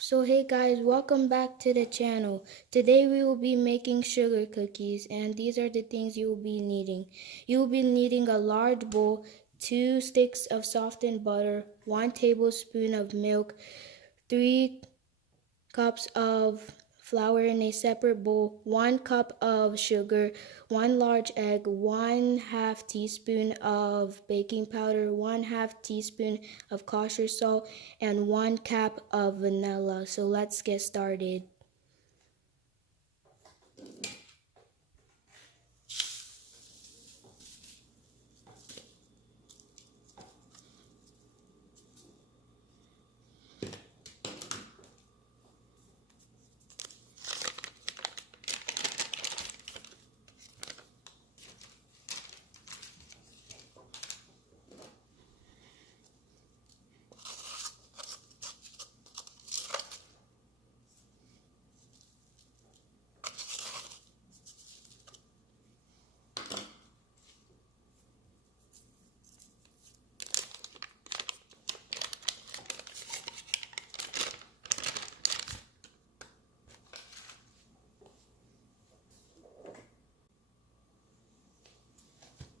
So hey guys, welcome back to the channel. Today we will be making sugar cookies, and these are the things you will be needing. You will be needing a large bowl, 2 sticks of softened butter, 1 tablespoon of milk, 3 cups of flour in a separate bowl, 1 cup of sugar, 1 large egg, 1/2 teaspoon of baking powder, 1/2 teaspoon of kosher salt, and 1 cup of vanilla. So let's get started.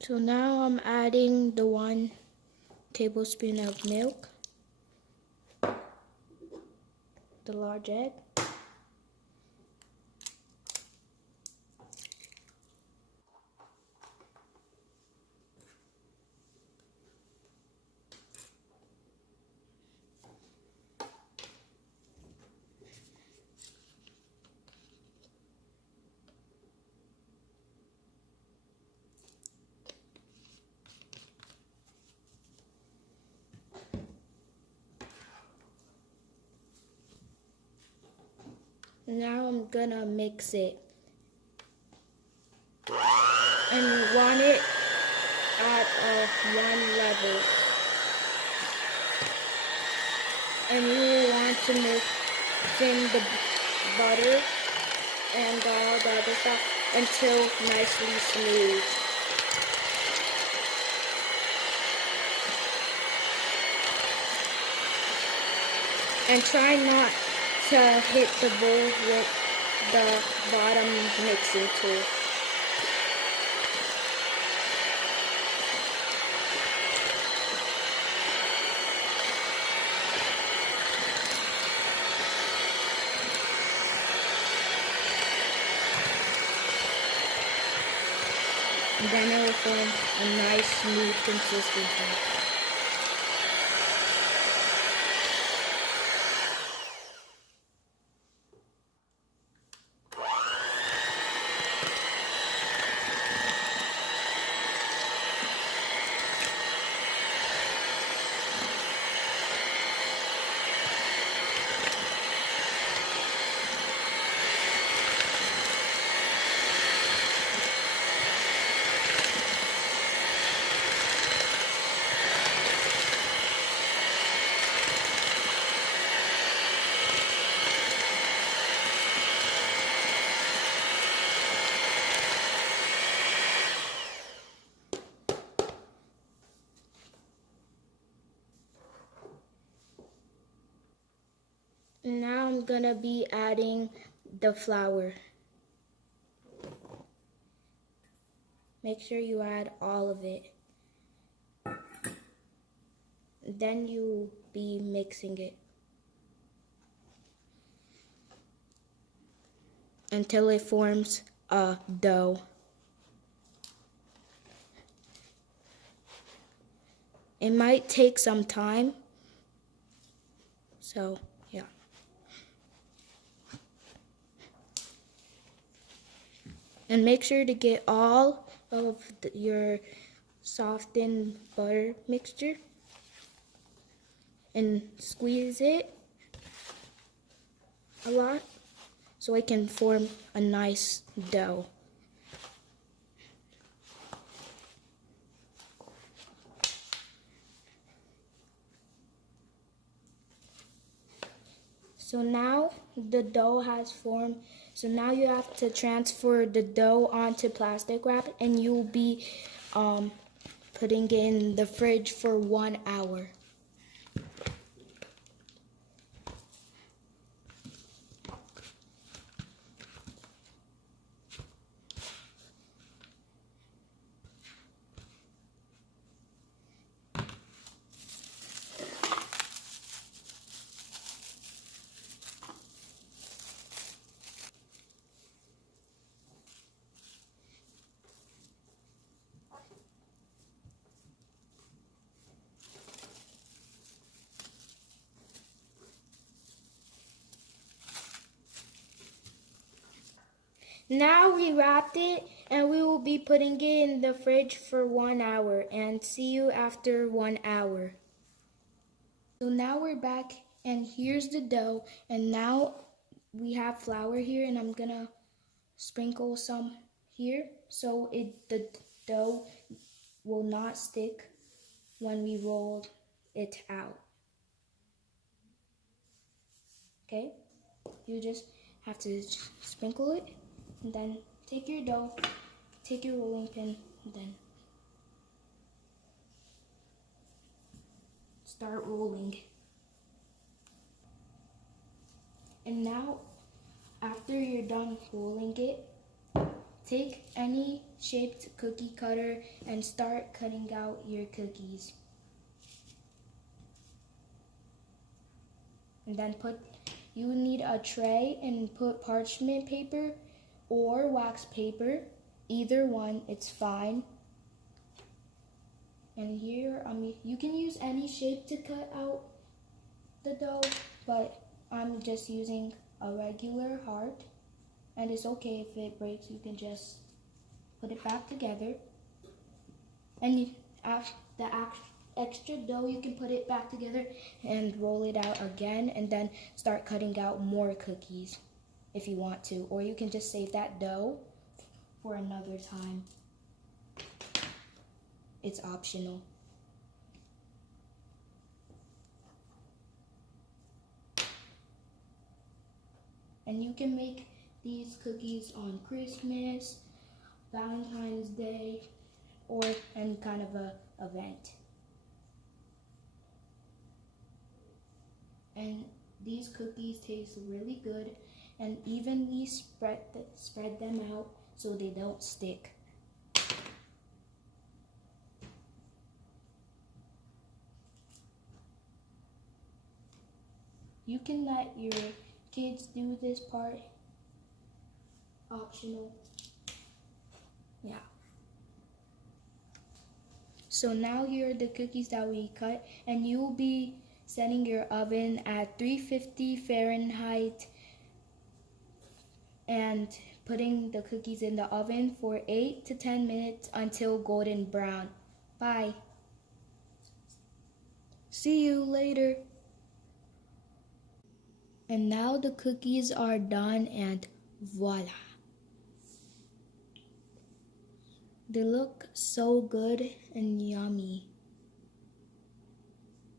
So now I'm adding the 1 tablespoon of milk, the large egg, now I'm gonna mix it. And you want it at one level. And you will want to mix in the butter and all the other stuff until nicely smooth. And try not to hit the bowl with the bottom mixing tool. And then it will form a nice smooth consistency. Now I'm gonna be adding the flour. Make sure you add all of it. Then you'll be mixing it until it forms a dough. It might take some time, so yeah. And make sure to get all of your softened butter mixture and squeeze it a lot so it can form a nice dough. So now the dough has formed. So now you have to transfer the dough onto plastic wrap, and you'll be putting it in the fridge for 1 hour. Now we wrapped it and we will be putting it in the fridge for 1 hour and see you after 1 hour. So now we're back and here's the dough, and now we have flour here and I'm gonna sprinkle some here so the dough will not stick when we roll it out. Okay, you just have to sprinkle it and then take your dough, take your rolling pin, and then start rolling. And now, after you're done rolling it, take any shaped cookie cutter and start cutting out your cookies. And then you need a tray and put parchment paper or wax paper, either one, it's fine. And here, you can use any shape to cut out the dough, but I'm just using a regular heart, and it's okay if it breaks, you can just put it back together. And the extra dough, you can put it back together and roll it out again, and then start cutting out more cookies if you want to, or you can just save that dough for another time. It's optional. And you can make these cookies on Christmas, Valentine's Day, or any kind of a event. And these cookies taste really good, and evenly spread them out so they don't stick. You can let your kids do this part, optional. Yeah. So now here are the cookies that we cut, and you will be setting your oven at 350 Fahrenheit and putting the cookies in the oven for 8 to 10 minutes until golden brown. Bye. See you later. And now the cookies are done, and voila. They look so good and yummy.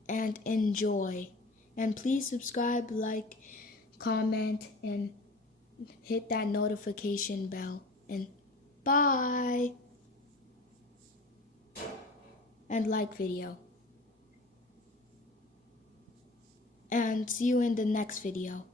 And enjoy. And please subscribe, like, comment, and hit that notification bell. And bye. And like video. And see you in the next video.